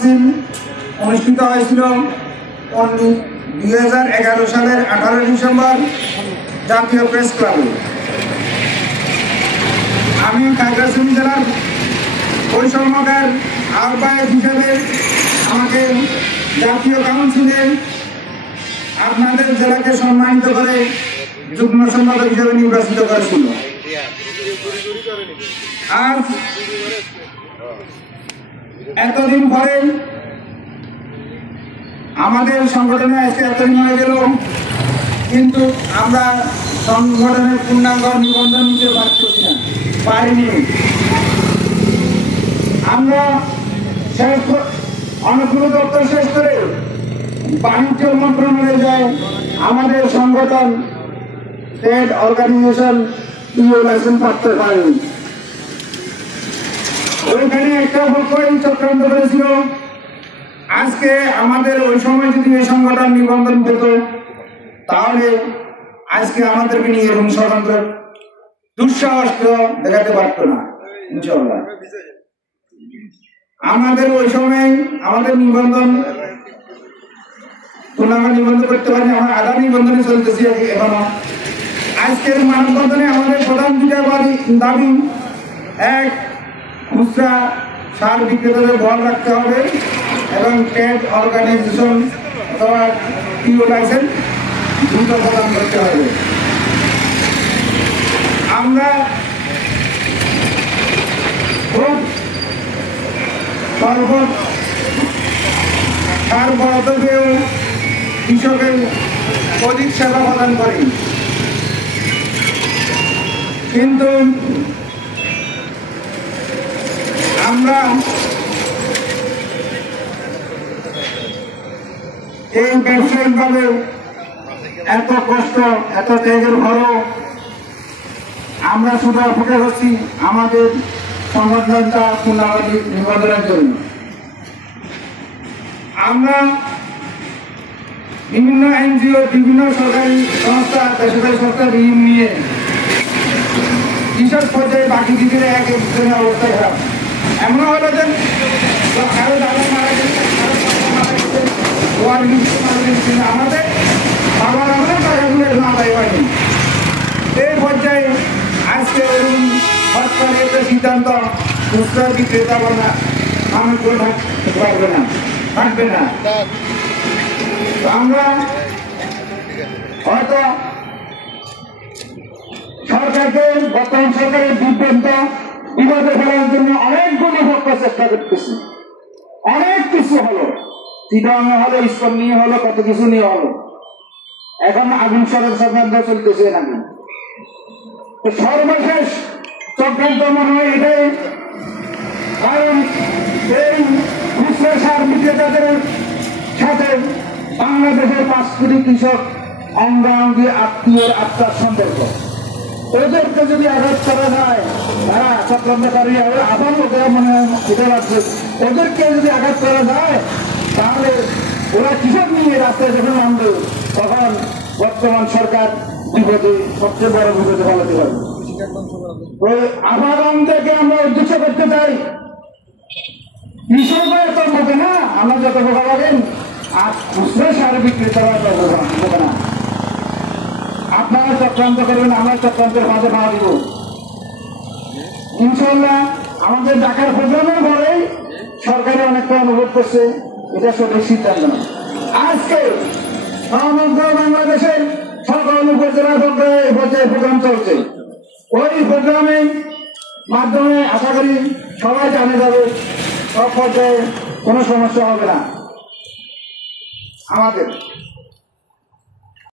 Council অনুষ্ঠিত হয়েছিল 2011 সালের 18 ডিসেম্বর জাতীয় প্রেস ক্লাবে। আমি খাগড়াছড়ি জেলার বৈষম্যকার আহ্বায়ক হিসেবে আমাকে জাতীয় কাউন্সিলে আপনাদের জেলাকে সম্মানিত করে যুগ্ম সম্পাদক হিসেবে নির্বাচিত করেছিল। আজ এতদিন পরে আমাদের সংগঠনে আজকে এতদিন হয়ে গেল, কিন্তু আমরা সংগঠনের পূর্ণাঙ্গ নিবন্ধন নিতে পারিনি। আমরা অনেকগুলো দপ্তর শেষ করে বাণিজ্য মন্ত্রণালয়ে যাই আমাদের সংগঠন ট্রেড অর্গানাইজেশন লাইসেন্স করতে পারেনি। ওইখানে একটা পক্ষই চক্রান্ত করেছিল। আজকে আমাদের ওই সময় যদি এই সংগঠন নিবন্ধন পেত তাহলে আজকে আমাদেরকে নিয়ে এরকম ষড়যন্ত্র দুঃসাহস দেখাতে পারত না। ইনশাআল্লাহ আমাদের ওই সময় আমাদের নিবন্ধন নিবন্ধন করতে পারিনি, আমরা আধা নিবন্ধনে চলতেছি এখনো। আজকের মানববন্ধনে আমাদের প্রধান দুটা দাবি, এক, খুচরা সার বিক্রেতাদের বল রাখতে হবে এবং ট্রেড অর্গানাইজেশন অথবা পিও লাইসেন্স দ্রুত প্রদান করতে হবে। আমরা খুব সার বরাদ্দেও কৃষকের অধিক সেবা প্রদান করি, কিন্তু আমরা এই ব্যবসায়িকভাবে এত কষ্ট এত ত্যাগের পরেও আমরা শুধু অপেক্ষা করছি আমাদের সংগঠনটা পুনরাবৃত্তি নিবন্ধনের জন্য। আমরা বিভিন্ন এনজিও, বিভিন্ন সরকারি সংস্থা, বেসরকারি সংস্থা ঋণ নিয়ে কৃষক পর্যায়ে বাকি দিকে এক একজনের অবস্থা খারাপ। এমন হলো যে কারো দাদা মারা গেছে, আমাদের বাবার আমাদের টাকাগুলো এখন আদায় হয়নি। এই পর্যায়ে আজকে সরকারের একটা সিদ্ধান্ত খুচরা বিক্রেতা বলা মানুষ থাকতে পারবে না, থাকবে না। আমরা হয়তো সরকারকে, বর্তমান সরকারের বিপদে ফেলার জন্য অনেকগুলো পক্ষ চেষ্টা করতেছি। অনেক কিছু হলো, চিটাগাং হলো, ইস্কন নিয়ে হলো, কত কিছু নিয়ে হলো। এখন আগুন চক্রান্ত চলতেছে নাকি। সর্বশেষ চক্রান্ত মনে হয় এটাই, কারণ এই খুচরা সার বিক্রেতাদের সাথে বাংলাদেশের 5 কোটি কৃষক অঙ্গাঙ্গি আত্মীয়ের আত্মার সম্পর্ক। ওদেরকে যদি আঘাত করা যায়, তারা চক্রান্তকারী আবার ওদের মনে এটা লাগছে, ওদেরকে যদি আঘাত করা যায় তাহলে ওরা কৃষক নিয়ে রাস্তায় যখন নামবে তখন বর্তমান সরকার বিপদে, সবচেয়ে বড় বিপদে ফেলাতে পারবে। ওই আবারকে আমরা উদ্দেশ্য করতে চাই, কৃষক এত হবে না, আমরা যত বোকা পাবেন আর খুচরা সার বিক্রেতারা হবে না। আপনারা চক্রান্ত করবেন, আমরা চক্রান্তের মাঝে পাওয়া দিব ইনশাল্লাহ। আমাদের ঢাকার প্রোগ্রামের পরেই সরকারি অনেকটা অনুভব করছে, এটা সঠিক সিদ্ধান্ত। আজকে সমগ্র বাংলাদেশের সকল উপজেলা পর্যায়ে প্রোগ্রাম চলছে। ওই প্রোগ্রামের মাধ্যমে আশা করি সবাই জানে যাবে, সব পর্যায়ে কোনো সমস্যা হবে না আমাদের।